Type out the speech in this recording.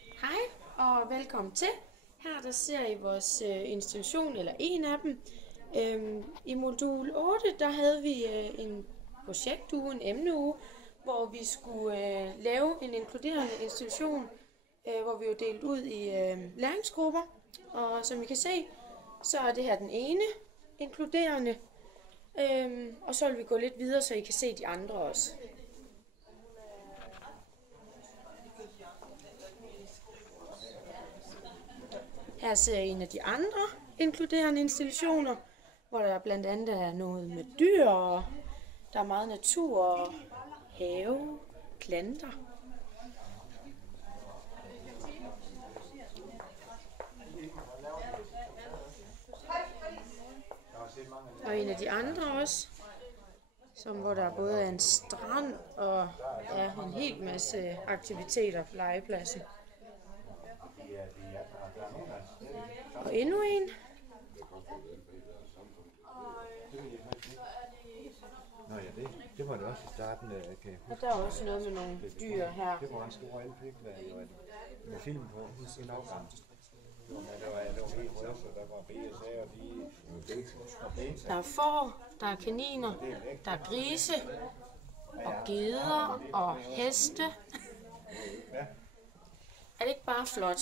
Hej og velkommen til. Her der ser I vores installation, eller en af dem. I modul 8, der havde vi en projektuge, en emneuge, hvor vi skulle lave en inkluderende institution, hvor vi var delt ud i læringsgrupper. Og som I kan se, så er det her den ene inkluderende. Og så vil vi gå lidt videre, så I kan se de andre også. Her ser I en af de andre inkluderende institutioner, hvor der blandt andet er noget med dyr, og der er meget natur, have, planter. Og en af de andre også, hvor der både er en strand og en hel masse aktiviteter på legepladsen. Og endnu en. Nå ja, det var det også i starten. Okay. Og der er også noget med nogle dyr her. Det var en stor indfik med film på sin afgang. Der var helt rødt, og der var BSA og de... Der er får, der er kaniner, der er grise og geder og heste. Er det ikke bare flot?